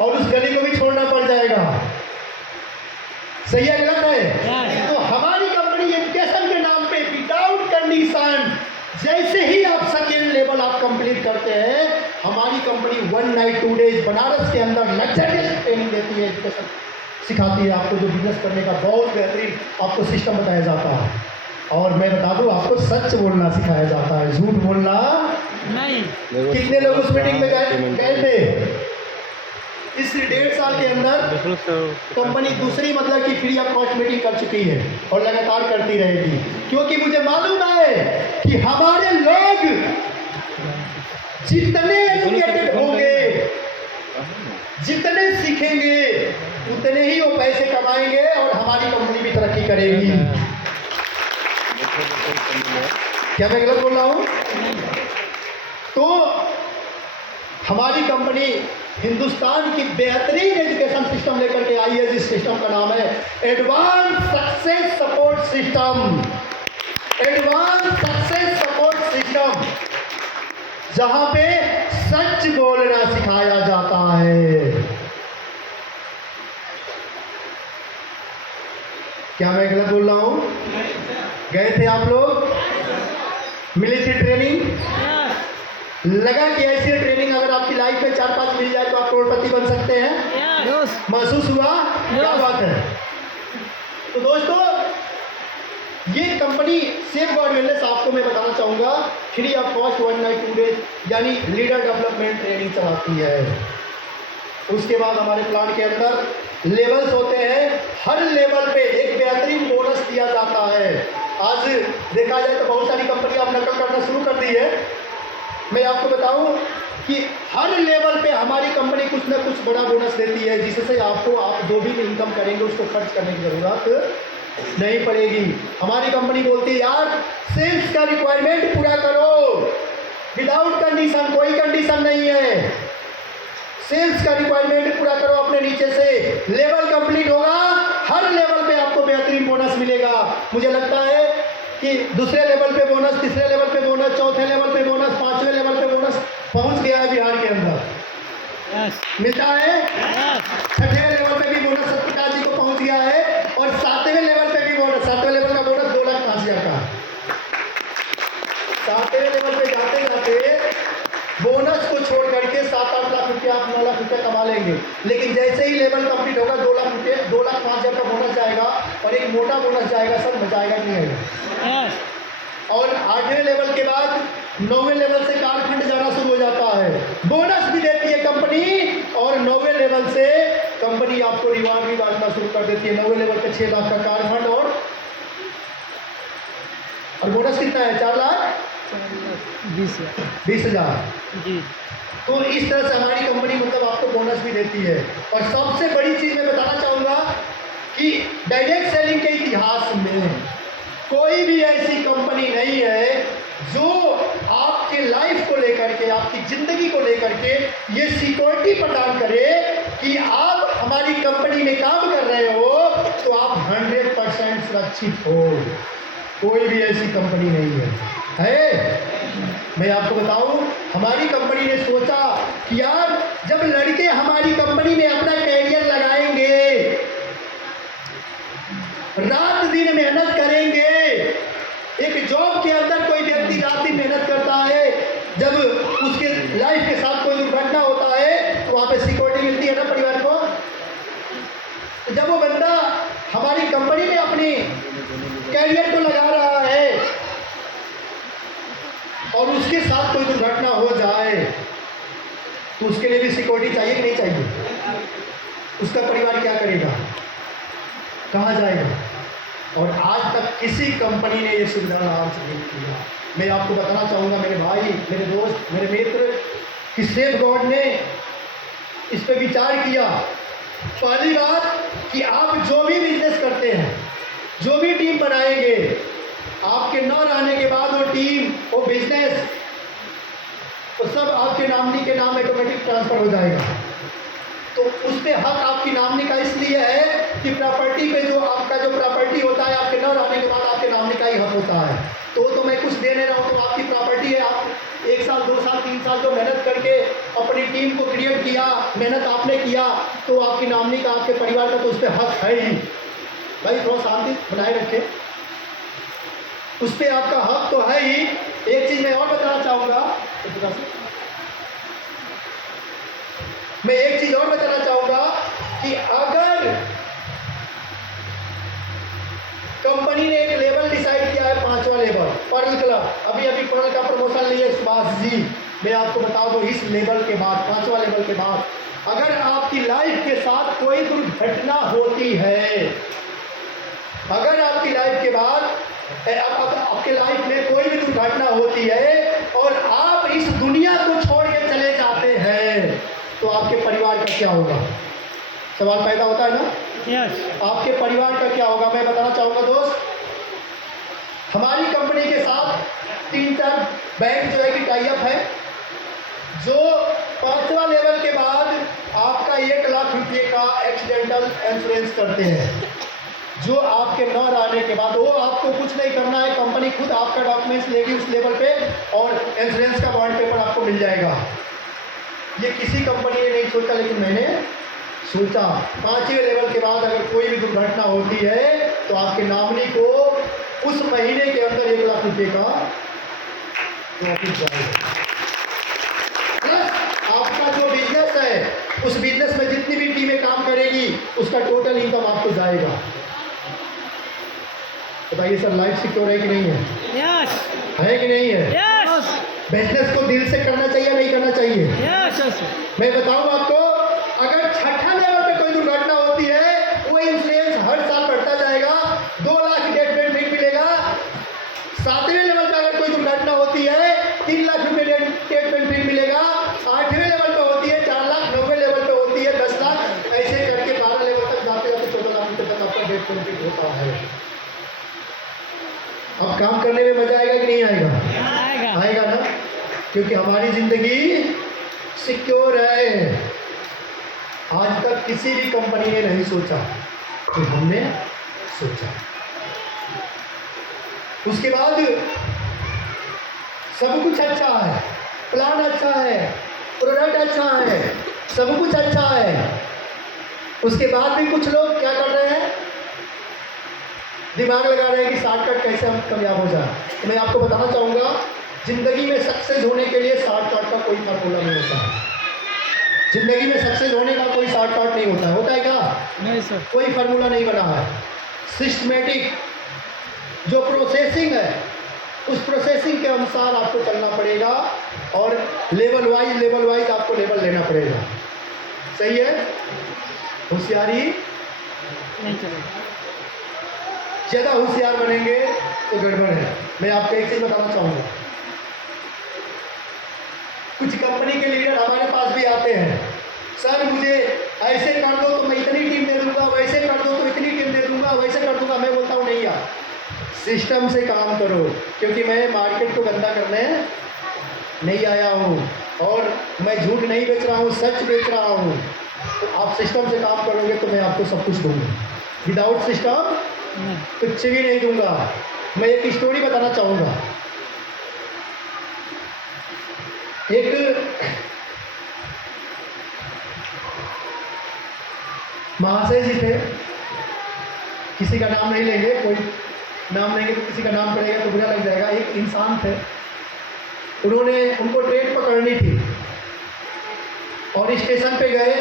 और उस गली को भी छोड़ना पड़ जाएगा। सही है गलत है? तो हमारी कंपनी एजुकेशन के नाम पे विदाउट कंडीशन, जैसे ही आप सेकेंड लेवल आप कंप्लीट करते हैं, हमारी कंपनी 1 नाइट 2 डेज बनारस के अंदर लग्जरियस ट्रेनिंग देती है, एजुकेशन सिखाती है आपको, जो बिजनेस करने का बहुत बेहतरीन आपको सिस्टम बताया जाता है। और मैं बता दूं, आपको सच बोलना सिखाया जाता है, झूठ बोलना नहीं। कितने लोग उस मीटिंग में गए थे? इस 1.5 साल के अंदर कंपनी दूसरी मतलब कि फ्री ऑफ कॉस्ट मीटिंग कर चुकी है और लगातार करती रहेगी, क्योंकि मुझे मालूम है कि हमारे लोग जितने एजुकेटेड होंगे, जितने सीखेंगे, उतने ही वो पैसे कमाएंगे और हमारी कंपनी भी तरक्की करेगी। क्या मैं गलत बोल रहा हूँ? तो हमारी कंपनी हिंदुस्तान की बेहतरीन एजुकेशन सिस्टम लेकर के आई है, जिस सिस्टम का नाम है advance success support system. Advance success support system, जहां पे सच बोलना सिखाया जाता है। क्या मैं गलत बोल रहा हूं? गए थे आप लोग? मिली थी ट्रेनिंग? लगा कि ऐसी ट्रेनिंग अगर आपकी लाइफ में 4-5 मिल जाए तो आप करोड़पति बन सकते हैं? महसूस हुआ? क्या बात है। तो दोस्तों, ये कंपनी सेफ गार्ड वेलनेस आपको मैं बताना चाहूँगा, free of cost 1 night 2 days यानी लीडर डेवलपमेंट ट्रेनिंग चलाती है। उसके बाद हमारे प्लांट के अंदर लेवल्स होते हैं, हर लेवल पे एक बेहतरीन बोनस दिया जाता है। आज देखा जाए तो बहुत सारी कंपनियां अब नकल करना शुरू कर दी है। मैं आपको बताऊं कि हर लेवल पे हमारी कंपनी कुछ ना कुछ बड़ा बोनस देती है, जिससे आपको आप जो भी इनकम करेंगे उसको खर्च करने की ज़रूरत नहीं पड़ेगी। हमारी कंपनी बोलती है यार सेल्स का रिक्वायरमेंट पूरा करो विदाउट कंडीशन, कोई कंडीशन नहीं है, सेल्स का रिक्वायरमेंट पूरा करो, अपने नीचे से लेवल कंप्लीट होगा, हर लेवल पे आपको बेहतरीन बोनस मिलेगा। मुझे लगता है कि दूसरे लेवल पे बोनस, तीसरे लेवल पे बोनस, चौथे लेवल पे बोनस, 5वें लेवल पे बोनस पहुंच गया है बिहार के अंदर। मिलता है। 6ठे लेवल पे भी बोनस सत्यकाल जी को पहुंच गया है, और 7वें लेवल पे भी बोनस, 7वें लेवल का बोनस 2,05,000 का। 7वें लेवल पे जाते जाते बोनस को छोड़ करके 7-8 लाख रुपया, 9 लाख रुपया कमा लेंगे, लेकिन जैसे ही लेवल कंप्लीट होगा 2 लाख रुपये, 2,05,000 का बोनस जाएगा और एक मोटा बोनस जाएगा। सब मजा आएगा नहीं आएगा? और 8वें लेवल के बाद 9वें लेवल से कारखंड जाना शुरू हो जाता है, बोनस भी देती है कंपनी, और 9वें लेवल से कंपनी आपको रिवार्ड भी बांटना शुरू कर देती है। 9वें लेवल पे 6 लाख का कारखंड और बोनस कितना है? 4,20,000 जी। तो इस तरह से हमारी कंपनी मतलब आपको बोनस भी देती है। और सबसे बड़ी चीज़ मैं बताना चाहूँगा कि डायरेक्ट सेलिंग के इतिहास में कोई भी ऐसी कंपनी नहीं है जो आपके लाइफ को लेकर के, आपकी ज़िंदगी को लेकर के ये सिक्योरिटी प्रदान करे कि आप हमारी कंपनी में काम कर रहे हो तो आप 100% सुरक्षित हो। कोई भी ऐसी कंपनी नहीं है। मैं आपको बताऊं, हमारी कंपनी ने सोचा कि यार जब लड़के हमारी कंपनी में अपना कैरियर लगाएंगे, रात दिन मेहनत करेंगे, एक जॉब के अंदर कोई व्यक्ति रात दिन मेहनत करता है, जब उसके लाइफ के साथ कोई दुर्घटना होता है तो वहाँ पे सिक्योरिटी मिलती है ना परिवार को। तो जब वो कंपनी में अपनी कैरियर को लगा रहा है और उसके साथ कोई दुर्घटना हो जाए तो उसके लिए भी सिक्योरिटी चाहिए कि नहीं चाहिए? उसका परिवार क्या करेगा, कहाँ जाएगा? और आज तक किसी कंपनी ने ये सुविधा लाभ नहीं किया। मैं आपको बताना चाहूँगा मेरे भाई, मेरे दोस्त, मेरे मित्र, कि सेफगार्ड ने इस पर विचार किया। पहली बात कि आप जो भी बिजनेस करते हैं, जो भी टीम बनाएंगे, आपके न रहने के बाद वो टीम, वो बिजनेस, वो सब आपके नॉमिनी के नाम ऑटोमेटिक ट्रांसफ़र हो जाएगा। तो उस पर हक आपकी नॉमिनी का इसलिए है कि प्रॉपर्टी पे जो आपका जो प्रॉपर्टी होता है, आपके न रहने के बाद आपके नॉमिनी का ही हक होता है। तो मैं कुछ दे नहीं रहा हूँ, तो आपकी प्रॉपर्टी है। आप 1 साल 2 साल 3 साल जो मेहनत करके अपनी टीम को क्रिएट किया, मेहनत आपने किया, तो आपकी नॉमिनी का, आपके परिवार का तो उस पर हक है ही। भाई थोड़ा शांति बनाए रखें, उस पर आपका हक तो है ही। एक चीज़ मैं और बताना चाहूँगा, मैं एक चीज़ और बताना चाहूँगा कि अगर कंपनी ने एक लेवल डिसाइड किया है, 5वां लेवल, पर्ल क्लब, अभी पर्ल का प्रमोशन लिए सुभाष जी, मैं आपको बता दूं, इस लेवल के बाद, 5वां लेवल के बाद, अगर आपकी लाइफ के साथ कोई दुर्घटना होती है, अगर आपकी लाइफ के बाद आपके लाइफ में कोई भी दुर्घटना होती है और आप इस दुनिया को छोड़ के चले जाते हैं, तो आपके परिवार का क्या होगा? सवाल पैदा होता है ना? यस। आपके परिवार का क्या होगा? मैं बताना चाहूँगा दोस्त, हमारी कंपनी के साथ 3-4 बैंक जो है कि टाई अप है, जो 5वां लेवल के बाद आपका 1 लाख रुपये का एक्सीडेंटल इंश्योरेंस करते हैं, जो आपके न रहने के बाद, वो आपको कुछ नहीं करना है, कंपनी खुद आपका डॉक्यूमेंट्स लेगी उस लेवल पे और इंश्योरेंस का बॉन्ड पेपर आपको मिल जाएगा। ये किसी कंपनी ने नहीं सोचा, लेकिन मैंने सोचा। 5वें लेवल के बाद अगर कोई भी दुर्घटना होती है तो आपके नॉमिनी को उस महीने के अंदर 1 लाख रुपये का प्रॉफिट जाएगा। प्लस आपका जो बिजनेस है, उस बिजनेस में जितनी भी टीमें काम करेगी, उसका टोटल इनकम आपको जाएगा। बताइए सर, लाइफ सिक्योर है कि नहीं है? यस। है कि नहीं है? यस। बिजनेस को दिल से करना चाहिए, नहीं करना चाहिए? यस। मैं बताऊं आपको, अगर 6ठा लेवल पे कोई दुर्घटना होती है, वो इंश्योरेंस हर साल बढ़ता जाएगा, 2 लाख डेट बेनिफिट मिलेगा। 7वें लेवल पे अगर कोई दुर्घटना होती है, 3 लाख रुपये डेट बेनिफिट मिलेगा। 8वें लेवल पे होती है 4 लाख, 9वें लेवल पे होती है 10 लाख, ऐसे करके 12 लेवल तक जाते जाते 14 लाख रुपये तक आपका डेट बेनिफिट होता है। अब काम करने में मजा आएगा कि नहीं आएगा? आएगा ना, क्योंकि हमारी जिंदगी सिक्योर है। आज तक किसी भी कंपनी ने नहीं सोचा, तो हमने सोचा। उसके बाद सब कुछ अच्छा है, प्लान अच्छा है, प्रोडक्ट अच्छा है, सब कुछ अच्छा है। उसके बाद भी कुछ लोग क्या कर रहे हैं? दिमाग लगा रहे हैं कि शॉर्टकट कैसे हम कामयाब हो जाए। तो मैं आपको बताना चाहूँगा, ज़िंदगी में सक्सेस होने के लिए शॉर्टकट का कोई फार्मूला नहीं होता है। ज़िंदगी में सक्सेस होने का कोई शॉर्टकट नहीं होता है। होता है क्या? नहीं सर। कोई फार्मूला नहीं बना है। सिस्टमेटिक जो प्रोसेसिंग है, उस प्रोसेसिंग के अनुसार आपको चलना पड़ेगा और लेवल वाइज आपको लेवल लेना पड़ेगा। सही है? होशियारी नहीं चलेगा। ज़्यादा होशियार बनेंगे तो गड़बड़ है। मैं आपको एक चीज़ बताना चाहूँगा, कुछ कंपनी के लीडर हमारे पास भी आते हैं, सर मुझे ऐसे कर दो तो मैं इतनी टीम दे दूँगा, वैसे कर दो तो इतनी टीम दे दूँगा, वैसे कर दूँगा। मैं बोलता हूँ नहीं यार, सिस्टम से काम करो, क्योंकि मैं मार्केट को गंदा करने नहीं आया हूँ और मैं झूठ नहीं बेच रहा हूँ, सच बेच रहा हूँ। तो आप सिस्टम से काम करोगे तो मैं आपको सब कुछ दूँगा। विदाउट सिस्टम कुछ भी नहीं दूंगा। मैं एक स्टोरी बताना चाहूँगा। एक महाशय जी थे, किसी का नाम नहीं लेंगे, कोई नाम लेंगे तो किसी का नाम पड़ेगा तो बुरा लग जाएगा। एक इंसान थे, उनको ट्रेन पकड़नी थी और स्टेशन पे गए।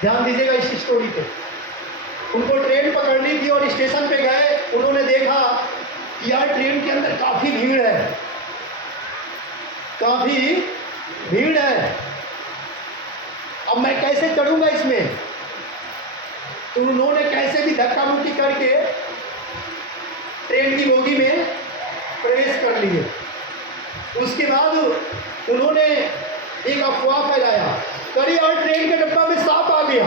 ध्यान दीजिएगा इस स्टोरी पे। उनको ट्रेन पकड़ करनी थी और स्टेशन पे गए। उन्होंने देखा कि यार ट्रेन के अंदर काफ़ी भीड़ है, काफ़ी भीड़ है, अब मैं कैसे चढ़ूंगा इसमें। तो उन्होंने कैसे भी धक्का मुक्की करके ट्रेन की बोगी में प्रवेश कर लिए। उसके बाद उन्होंने एक अफवाह फैलाया, करी यार ट्रेन के डब्बा में सांप आ गया।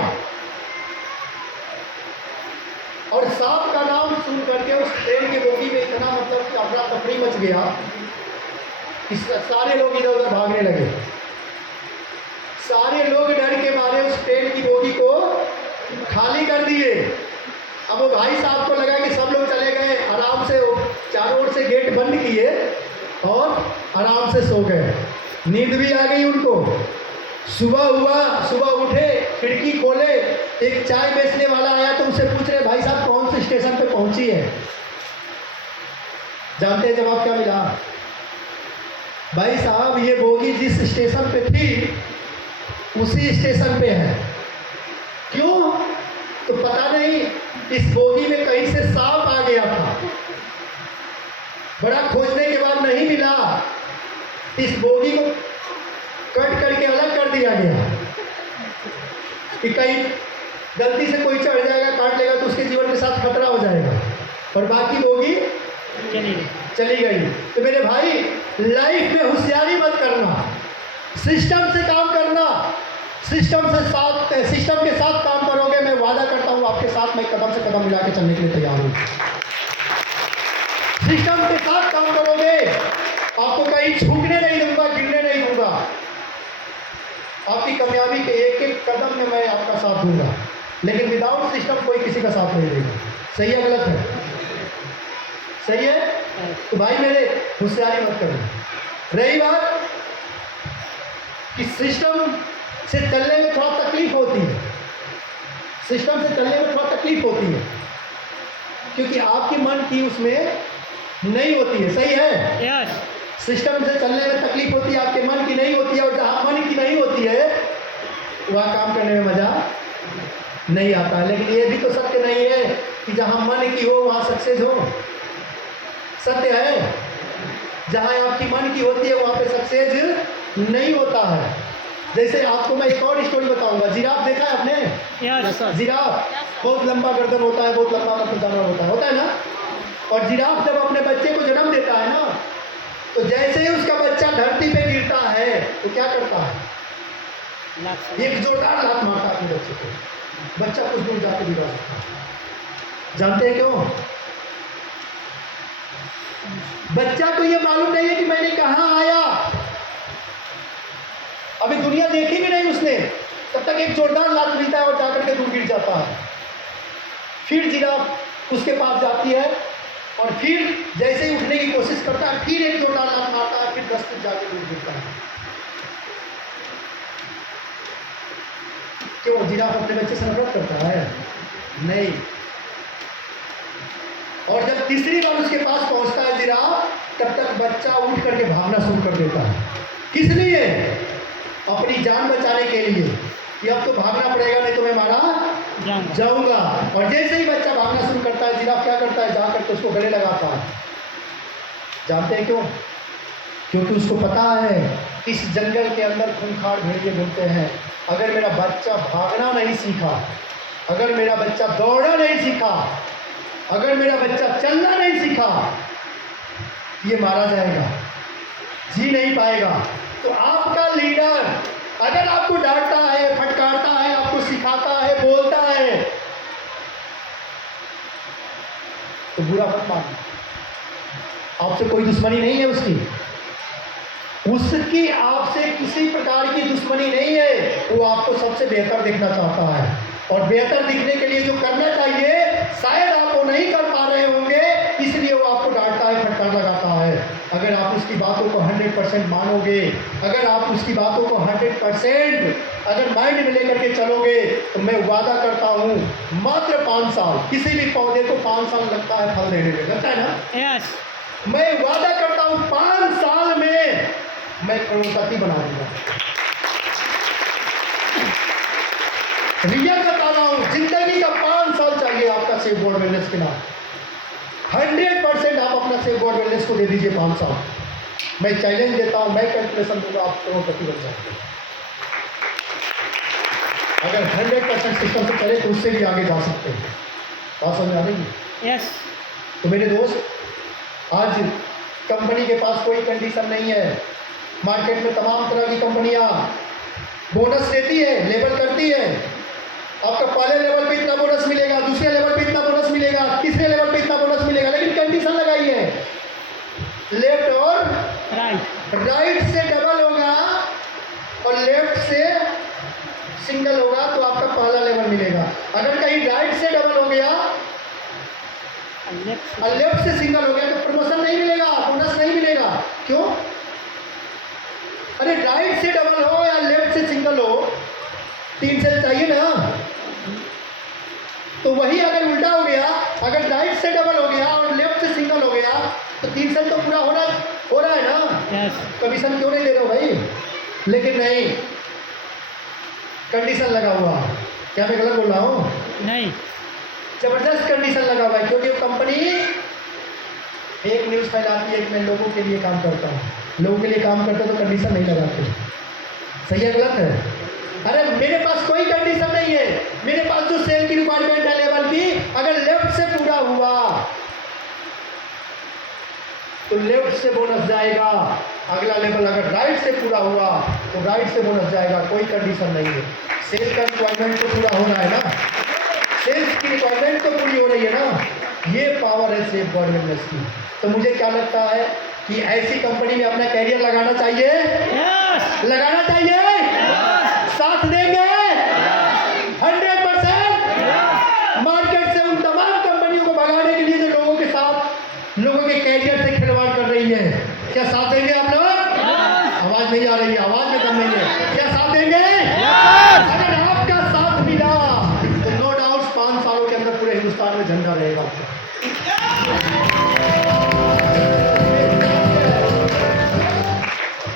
और सांप का नाम सुन करके उस ट्रेन के बोगी में इतना मतलब कि अफरा तफरी मच गया कि सारे लोग इधर उधर भागने लगे। सारे लोग डर के मारे उस ट्रेन की बोगी को खाली कर दिए। अब वो भाई साहब को लगा कि सब लोग चले गए, आराम से चारों ओर से गेट बंद किए और आराम से सो गए। नींद भी आ गई उनको। सुबह हुआ, सुबह उठे, खिड़की खोले, एक चाय बेचने वाला आया तो उसे पूछ रहे, भाई साहब कौन से स्टेशन पे पहुंची है? जानते हैं जवाब क्या मिला? भाई साहब ये बोगी जिस स्टेशन पे थी उसी स्टेशन पे है। क्यों? तो पता नहीं, इस बोगी में कहीं से सांप आ गया था। बड़ा खोजने के बाद नहीं मिला। इस बोगी को कट करके अलग कर दिया गया कि कहीं गलती से कोई चढ़ जाएगा, काट लेगा तो उसके जीवन के साथ खतरा हो जाएगा, और बाकी बोगी चली गई। तो मेरे भाई, लाइफ में होशियारी मत करना, सिस्टम से काम करना। सिस्टम के साथ काम करोगे, मैं वादा करता हूँ आपके साथ मैं कदम से कदम मिला के चलने के लिए तैयार हूँ। सिस्टम के साथ काम करोगे, आपको कहीं छूटने नहीं दूंगा, गिरने नहीं दूंगा। आपकी कामयाबी के एक एक कदम में मैं आपका साथ दूंगा, लेकिन विदाउट सिस्टम कोई किसी का साथ नहीं देगा। सही है गलत है? सही है? तो भाई मेरे, होशियारी मत करो। रही बात कि सिस्टम से चलने में थोड़ा तकलीफ होती है, सिस्टम से चलने में थोड़ा तकलीफ होती है, क्योंकि आपकी मन की उसमें नहीं होती है। सही है? यस। सिस्टम से चलने में तकलीफ होती है, आपके मन की नहीं होती है, और जहाँ मन की नहीं होती है वहाँ काम करने में मज़ा नहीं आता है। लेकिन ये भी तो सत्य नहीं है कि जहाँ मन की हो वहाँ सक्सेस हो। सत्य है, जहाँ आपकी मन की होती है वहाँ पे सक्सेस नहीं होता है। जैसे आपको मैं एक और स्टोरी बताऊंगा। जिराफ देखा है आपने? यस। जिराफ बहुत लंबा गर्दन होता है, बहुत लंबा मतलब जानवर होता है ना। और जिराफ जब अपने बच्चे को जन्म देता है ना, तो जैसे ही उसका बच्चा धरती पे गिरता है तो क्या करता है? एक जोरदार लात मारता है अपने बच्चे को। बच्चा कुछ दूर जाके गिरा सकता है। जानते हैं क्यों? बच्चा को ये मालूम नहीं है कि मैंने कहाँ आया, अभी दुनिया देखी भी नहीं उसने, तब तक एक जोरदार लात मिलता है और जाकर के दूर गिर जाता है। फिर जिराफ उसके पास जाती है और फिर जैसे ही उठने की कोशिश करता है, फिर एक जोरदार लात मारता है, फिर 10 फुट जाके दूर गिरता है। क्यों? जिराफ अपने बच्चे से नफरत करता है? नहीं। और जब तीसरी बार उसके पास पहुंचता है जिराफ, तब तक बच्चा उठ करके भागना शुरू कर देता है। किस लिए? अपनी जान बचाने के लिए कि अब तो भागना पड़ेगा, नहीं तो मैं मारा जाऊंगा। और जैसे ही बच्चा भागना शुरू करता है, जिराफ क्या करता है? जाकर के उसको गले लगाता है। जानते हैं क्यों? क्योंकि उसको पता है इस जंगल के अंदर खूंखार भेड़िए घूमते हैं। अगर मेरा बच्चा भागना नहीं सीखा, अगर मेरा बच्चा दौड़ना नहीं सीखा, अगर मेरा बच्चा चलना नहीं सीखा, ये मारा जाएगा, जी नहीं पाएगा। तो आपका लीडर अगर आपको डांटता है, फटकारता है, आपको सिखाता है, बोलता है, तो बुरा मत मानो। आपसे कोई दुश्मनी नहीं है उसकी आपसे किसी प्रकार की दुश्मनी नहीं है। वो आपको सबसे बेहतर दिखना चाहता है, और बेहतर दिखने के लिए जो करना चाहिए शायद आप वो नहीं कर पा रहे होंगे, इसलिए वो आपको डांटता है, फटकार लगाता है। अगर आप उसकी बातों को 100% मानोगे, अगर आप उसकी बातों को 100% अगर माइंड में लेकर के चलोगे, तो मैं वादा करता हूँ मात्र 5 साल, किसी भी पौधे को 5 साल लगता है फल देने में, लगता है ना? यस। मैं वादा करता हूँ 5 साल में मैं करोड़पति बना दूंगा। रियल बता रहा हूँ, जिंदगी का 5 साल चाहिए आपका सेफ गॉड वेलनेस के नाम। 100% आप अपना सेफ गॉड वेलनेस को दे दीजिए 5 साल। मैं चैलेंज देता हूँ, मैं कैलकुलेशन दूंगा, आप करोड़पति बन सकते हैं। अगर 100% सिस्टम से चले तो उससे भी आगे जा सकते हैं। बात समझ आ रही है? यस। तो मेरे दोस्त, आज कंपनी के पास कोई कंडीशन नहीं है। मार्केट में तमाम तरह की कंपनियां बोनस देती है, लेबल करती है। आपका पहले लेवल पे इतना बोनस मिलेगा, दूसरे लेवल पे इतना बोनस मिलेगा, तीसरे लेवल पे इतना बोनस मिलेगा, लेकिन कंडीशन लगाई है लेफ्ट और राइट से डबल होगा और लेफ्ट से सिंगल होगा तो आपका पहला लेवल मिलेगा। अगर कहीं राइट से डबल हो गया और लेफ्ट से सिंगल हो गया तो प्रमोशन नहीं मिलेगा, बोनस नहीं मिलेगा। क्यों? अरे राइट से डबल हो या लेफ्ट से सिंगल हो, 3 सेल चाहिए ना। तो वही अगर उल्टा हो गया, अगर राइट से डबल हो गया और लेफ्ट से सिंगल हो गया तो 3 सेल तो पूरा हो रहा है ना। कमीशन क्यों नहीं दे रहे हो भाई? लेकिन नहीं, कंडीशन लगा हुआ। क्या मैं गलत बोल रहा हूँ? नहीं। जबरदस्त कंडीशन लगा हुआ है, क्योंकि कंपनी एक न्यूज़ फैलाती है कि मैं लोगों के लिए काम करता हूँ। लोगों के लिए काम करते तो कंडीशन नहीं लगाते। सही है गलत है? अरे मेरे पास कोई कंडीशन नहीं है। मेरे पास जो सेल की रिक्वायरमेंट है लेवल की, अगर लेफ्ट से पूरा हुआ तो लेफ्ट से बोनस जाएगा। अगला लेवल अगर राइट से पूरा हुआ तो राइट से बोनस जाएगा। कोई कंडीशन नहीं है। सेल का रिक्वायरमेंट तो पूरा हो रहा है ना, सेल्स की रिक्वायरमेंट तो पूरी हो रही है ना। ये पावर है सेफ गॉड वेलनेस की। तो मुझे क्या लगता है कि ऐसी कंपनी में अपना कैरियर लगाना चाहिए। लगाना चाहिए। साथ देंगे 100%। मार्केट से उन तमाम कंपनियों को भगाने के लिए जो लोगों के साथ, लोगों के कैरियर से खिलवाड़ कर रही है। क्या साथ देंगे आप लोग? आवाज नहीं आ रही है, आवाज में दम नहीं है। क्या साथ देंगे? अगर आपका साथ मिला तो नो डाउट 5 सालों के अंदर पूरे हिंदुस्तान में झंडा रहेगा।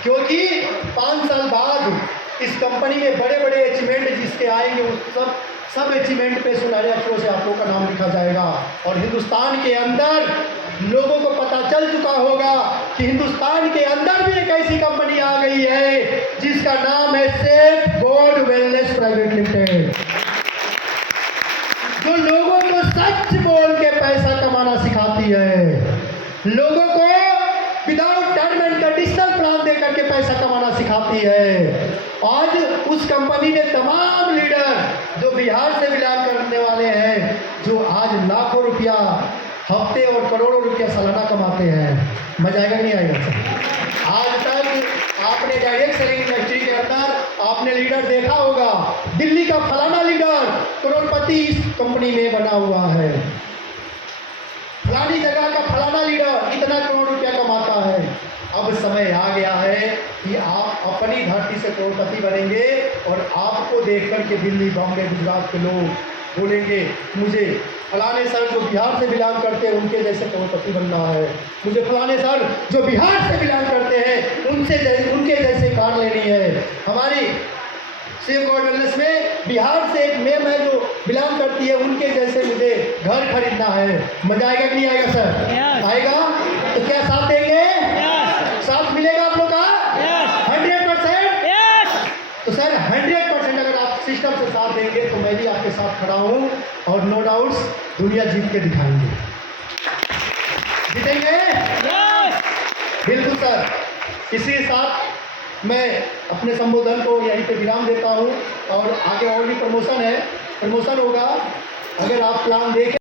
क्योंकि 5 साल बाद इस कंपनी में बड़े बड़े अचीवमेंट जिसके आएंगे वो सब अचीवमेंट पे सुनहरे अक्षरों से आप लोगों का नाम लिखा जाएगा। और हिंदुस्तान के अंदर लोगों को पता चल चुका होगा कि हिंदुस्तान के अंदर भी एक ऐसी कंपनी आ गई है जिसका नाम है safe God wellness private limited, जो लोगों को सच बोल के पैसा कमाना सिखाती है। लोगों को without term and conditional plan देकर के पैसा कमाना सिखाती है। आज उस कंपनी ने तमाम लीडर जो बिहार से बिलोंग करने वाले हैं, जो आज लाखों रुपया हफ्ते और करोड़ों रुपया सालाना कमाते हैं। मजा आएगा नहीं आएगा? आज तक आपने डायरेक्ट सेलिंग इंडस्ट्री के अंदर आपने लीडर देखा होगा, दिल्ली का फलाना लीडर करोड़पति इस कंपनी में बना हुआ है। फलानी जगह का फलाना लीडर इतना करोड़ रुपया कमाता है। अब समय आ गया है कि आप अपनी धरती से करोड़पति बनेंगे और आपको देख कर के दिल्ली, बॉम्बे, गुजरात के लोग बोलेंगे मुझे फलाने सर जो बिहार से बिलोंग करते हैं उनके जैसे करोड़पति बनना है, मुझे फलाने सर जो बिहार से बिलोंग करते हैं उनके जैसे कार लेनी है। हमारी सेफ गॉड वेलनेस में बिहार से एक मैम है जो बिलोंग करती है, उनके जैसे मुझे घर खरीदना है। मजा आएगा कि नहीं आएगा सर? आएगा। तो क्या साथ देंगे? साथ मिलेगा आप लोग का? 100%। तो सर 100% अगर आप सिस्टम से साथ देंगे तो मैं भी आपके साथ खड़ा हूँ और नो डाउट्स दुनिया जीत के दिखाएंगे। जीतेंगे? बिल्कुल सर। इसी के साथ मैं अपने संबोधन को यहीं पे विराम देता हूँ और आगे और भी प्रमोशन है, प्रमोशन होगा। अगर आप प्लान देखें